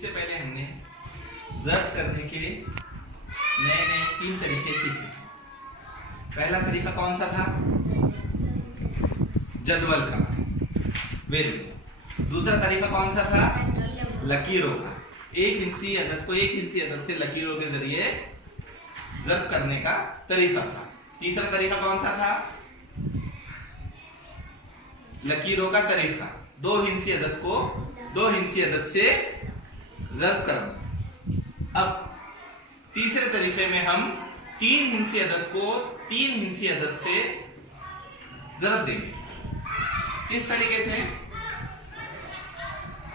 इससे पहले हमने ज़ब्त करने के नए नए 3 तरीके सीखे। पहला तरीका कौन सा था? जदवल का। Very good. दूसरा तरीका कौन सा था? लकीरों का। 1 इंची अदद को 1 इंची अदद से लकीरों के जरिए ज़ब्त करने का तरीका था। तीसरा तरीका कौन सा था? लकीरों का तरीका। 2 इंची अदद को 2 इंची अदद से ज़ब्त करना। अब तीसरे तरीके में हम 3 इंची अदद को 3 इंची अदद से ज़ब्त देंगे। किस तरीके से?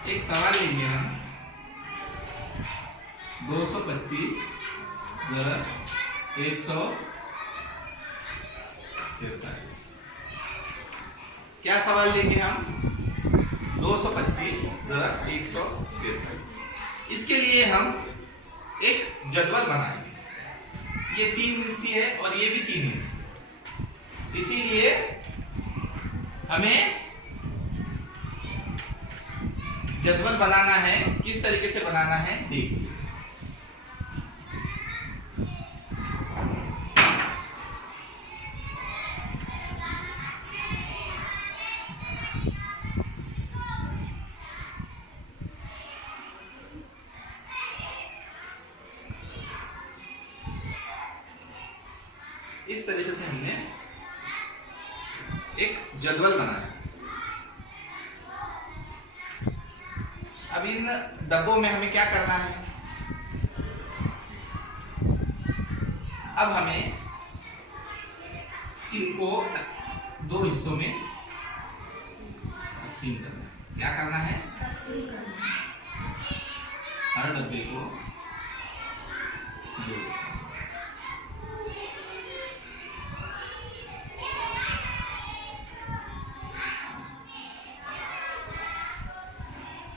एक सवाल लेंगे हम। 225 ज़रब 143। क्या सवाल लेंगे हम? 225 ज़रब 143। इसके लिए हम एक जदवल बनाएंगे। ये 3 इंची है और ये भी 3 इंची। इसीलिए हमें जदवल बनाना है। किस तरीके से बनाना है देखिए। इस तरीके से हमने एक जदवल बनाया। अब इन डब्बों में हमें क्या करना है? अब हमें इनको 2 हिस्सों में तकसीम करना है। क्या करना है? हर डब्बे को 2 हिस्सों।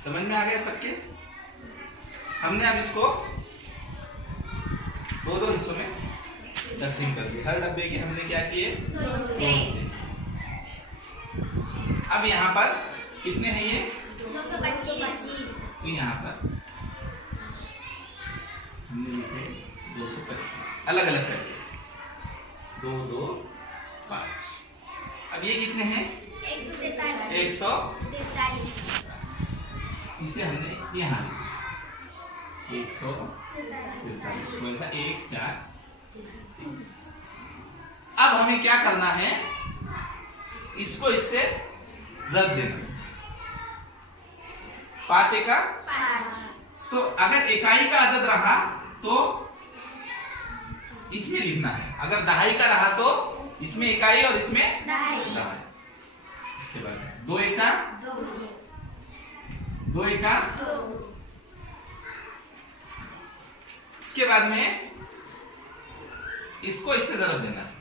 समझ में आ गया सबके? हमने अब इसको 2 हिस्सों में तकसीम कर दिया। हर डब्बे के हमने क्या किए? 2 हिस्से। अब यहाँ पर कितने हैं ये? 225। तो यहाँ पर हमने लिखे 225 अलग अलग करके 2, 2, 5। अब ये कितने हैं? 143। इसे हमने यहाँ लिखा 143। कौन सा? 1, 4, 3। अब हमें क्या करना है? इसको इससे ज़ब्त देना। 5 एका 5। तो अगर इकाई का अदद रहा तो इसमें लिखना है। अगर दहाई का रहा तो इसमें इकाई और इसमें दहाई। इसके बाद 2 एका 2 एका 2। इसके बाद में इसको इससे ज़ब्त देना है।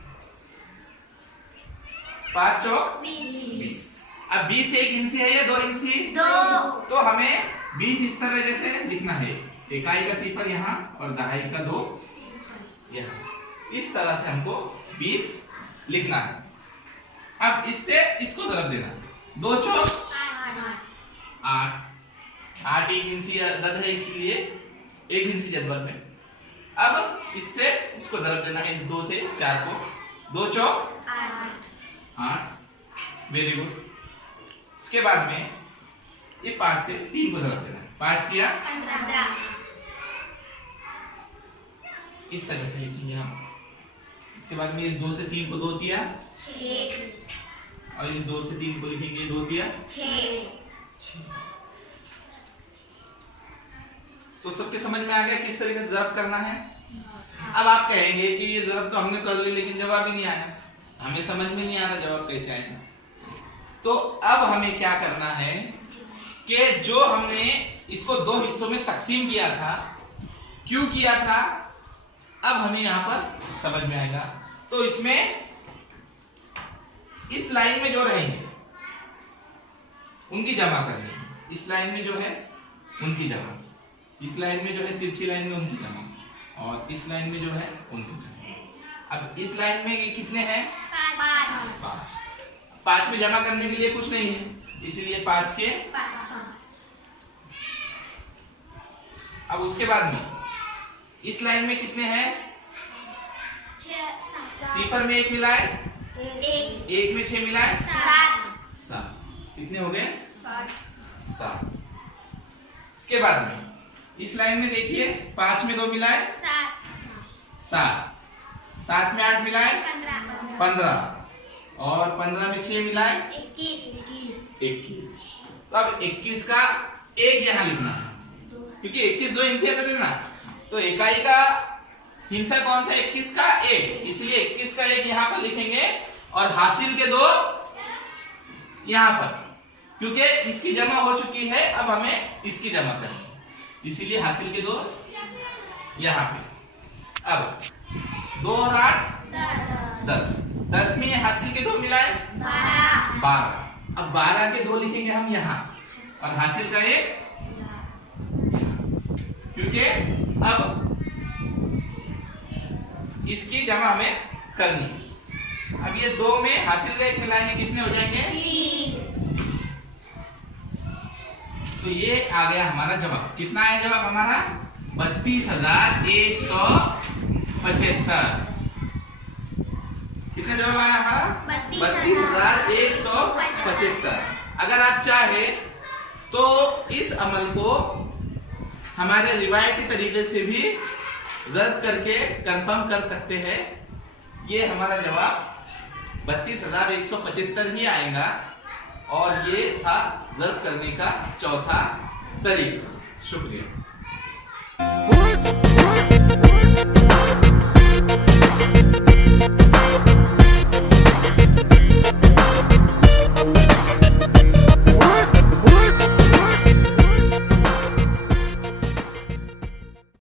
5 चौक 20। अब 20 1 इंची है या 2 इंची? 2। तो हमें 20 इस तरह से लिखना है। इकाई का सिफर यहाँ और दहाई का 2 यहाँ। इस तरह से हमको 20 लिखना है। अब इससे इसको ज़ब्त देना। 2 चौक 8। 8 1 इंची अदद है इसीलिए 1 इंची जदवल में। अब इससे इसको ज़ब्त देना है। इस 2 से 4 को 2 चौक 8। Very good. इसके बाद में ये 5 से 3 को ज़ब्त देना है। 5 किया 15। इस तरह से लिखेंगे हम। इसके बाद में इस 2 से 3 को 2 दिया 6। और इस 2 से 3 को लिखेंगे 2 दिया 6। तो सबके समझ में आ गया किस तरीके से ज़ब्त करना है? अब आप कहेंगे कि ये ज़ब्त तो हमने कर ली लेकिन जवाब ही नहीं आया, हमें समझ में नहीं आ रहा जवाब कैसे आएगा। तो अब हमें क्या करना है कि जो हमने इसको 2 हिस्सों में तकसीम किया था, क्यों किया था, अब हमें यहाँ पर समझ में आएगा। तो इसमें इस लाइन में जो रहेंगे उनकी जमा करनी है। इस लाइन में जो है उनकी जमा, इस लाइन में जो है तिरछी लाइन में उनकी जमा, और इस लाइन में जो है उनकी जमा। अब इस लाइन में ये कितने हैं? 5। 5 में जमा करने के लिए कुछ नहीं है, इसलिए 5 के 5। अब उसके बाद में इस लाइन में कितने हैं? सिफर में 1 मिला है, 1 में 6 मिला है, 7। कितने हो गए? 7। इसके बाद में इस लाइन में देखिए 5 में 2 मिला है, 7। 7 में 8 मिला है, 15। और 15 में 6 मिला है, 21। तो अब 21 का 1 यहाँ लिखना है, क्योंकि 21 दो इनसे कर देना। तो इकाई का हिंसा कौन सा? 21 का 1, इसलिए 21 का 1 यहाँ पर लिखेंगे और हासिल के 2 यहाँ पर, क्योंकि इसकी जमा हो चुकी है, अब हमें इसकी जमा करनी है, इसीलिए हासिल के 2 यहाँ पे। अब 2 और 8 10। 10 में हासिल के 2 मिला है, 12। अब 12 के 2 लिखेंगे हम यहाँ और हासिल का 1 क्योंकि अब इसकी जमा हमें करनी है। अब ये 2 में हासिल का 1 मिलाएंगे, कितने हो जाएंगे? 3। तो ये आ गया हमारा जवाब। कितना आया जवाब हमारा? 32,175। कितना जवाब आया हमारा? 32,175। अगर आप चाहे तो इस अमल को हमारे रिवायती तरीके से भी ज़र्ब करके कंफर्म कर सकते हैं। ये हमारा जवाब 32,175 ही आएगा और ये था ज़र्ब करने का चौथा तरीका। शुक्रिया।